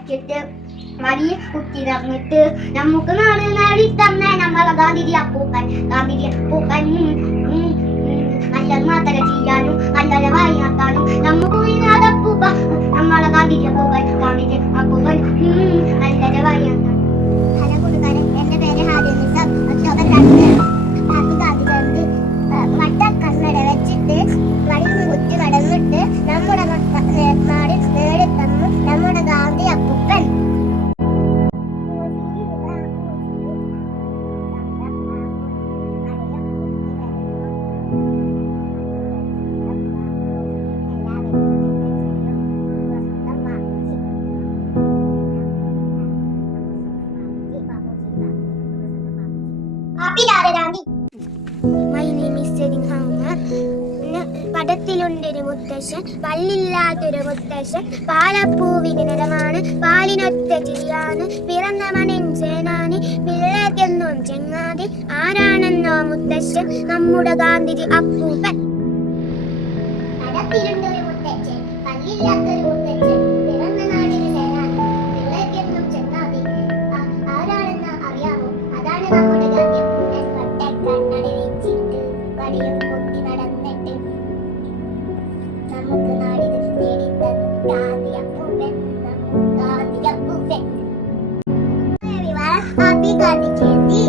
വെച്ചിട്ട് വലിയ കുത്തി നടന്നിട്ട് നമുക്ക് നാട് നേടി തന്ന നമ്മളെ ഗാന്ധിജി അപ്പൂപ്പൻ നല്ല മാതര ചെയ്യാനും നല്ല വായി നടത്താനും നമുക്ക് അപ്പൂപ്പ നമ്മളെ ഗാന്ധിജി അപ്പൂപ്പൻ നല്ല വായി നടത്താനും. ഹലോ കൂട്ടുകാരെ, എന്റെ പേര് ഹാദിനിസ. ഒക്ടോബർ 2 ഗാന്ധി ജയന്തി. വട്ടക്കണ്ണട വെച്ചിട്ട് വടിയിൽ കുത്തി നടന്നിട്ട് നമ്മുടെ നാടിൽ നേടിത്തന്നു നമ്മുടെ ഗാന്ധി അപ്പൂപ്പൻ. My name is Selin Hamar. പടത്തിലുണ്ടൊരു മുത്തശ്ശൻ, പല്ലില്ലാത്തൊരു മുത്തശ്ശൻ, പാലപ്പൂവിന് നിറമാണ്, പാലിനൊത്ത ചിരിയാണ്, പിറന്ന മണിഞ്ചേനാണ്, പിള്ളേക്കെന്നും ചെങ്ങാതി, ആരാണെന്നോ മുത്തശ്ശൻ, നമ്മുടെ ഗാന്ധിജി അപ്പൂപ്പൻ. പടത്തിലുണ്ടൊരു മുത്തശ്ശൻ, പല്ലില്ലാത്തൊരു മുത്തശ്ശൻ, പിറന്ന നാടിന് സേനാനി, പിള്ളേക്കെന്നും ചെങ്ങാതി, ആരാണെന്ന് അറിയാമോ, അതാണ് നമ്മുടെ ഗാന്ധി അപ്പൂപ്പൻ. വട്ടക്കണ്ണട വെച്ചിട്ട് വടിയും പൊട്ടി നടന്നിട്ട് നമുക്ക് നാടിന് നേടിത്തന്നു ഗാന്ധി അപ്പൂപ്പൻ, ഗാന്ധി അപ്പൂപ്പൻ. ഹാപ്പി ഗാന്ധി ജയന്തി.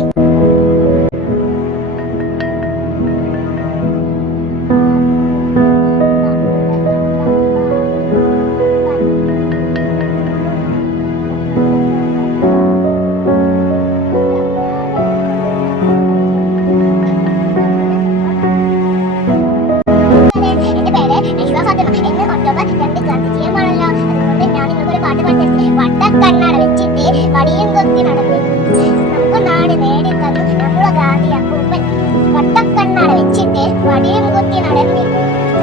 വട്ടക്കണ്ണട വെച്ചിട്ട് വടിയും കൊത്തി നടന്നു നമുക്ക് നാട് നേടിത്തന്നു നമ്മുടെ ഗാന്ധി അപ്പൂപ്പൻ. വട്ടക്കണ്ണട വെച്ചിട്ട് വടിയും കൊത്തി നടന്നു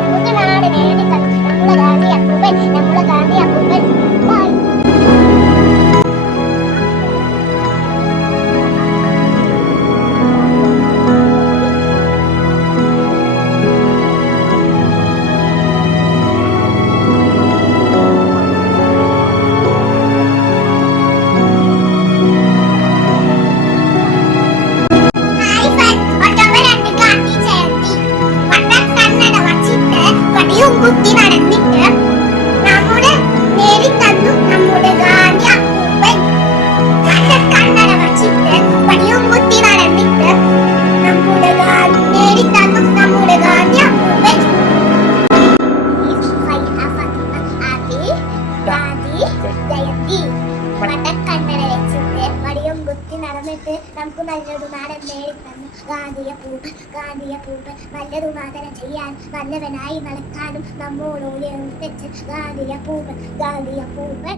നമുക്ക് നാട് നേടിത്തന്നു നമ്മുടെ ഗാന്ധി അപ്പൂപ്പൻ, നമ്മുടെ ഗാന്ധി അപ്പൂപ്പൻ. കുത്തി നടന്നിട്ട് നമ്മുടെ നേടിത്തന്നു നമ്മുടെ ഗാന്ധി അപ്പൂപ്പൻ. വട്ടക്കണ്ണട വച്ചിട്ട് വടിയും കുത്തി നടന്നിട്ട് നമ്മുടെ നേടിത്തന്നു നമ്മുടെ ഗാന്ധി അപ്പൂപ്പൻ. ഹാപ്പി ഗാന്ധി ജയന്തി. വട്ടക്കണ്ണട വെച്ചിട്ട് വടിയും കുത്തി നടന്നിട്ട് നമുക്ക് നല്ലൊരു നാടൻ നേടിത്തന്നു ഗാന്ധി അപ്പൂപ്പൻ, ഗാന്ധി അപ്പൂപ്പൻ. നല്ലൊരു മാതരം ചെയ്യാൻ നല്ലവനായി നടക്കാനും നമ്മോട് ഉയർത്തിച്ച് ഗാന്ധി അപ്പൂപ്പൻ, ഗാന്ധി അപ്പൂപ്പൻ.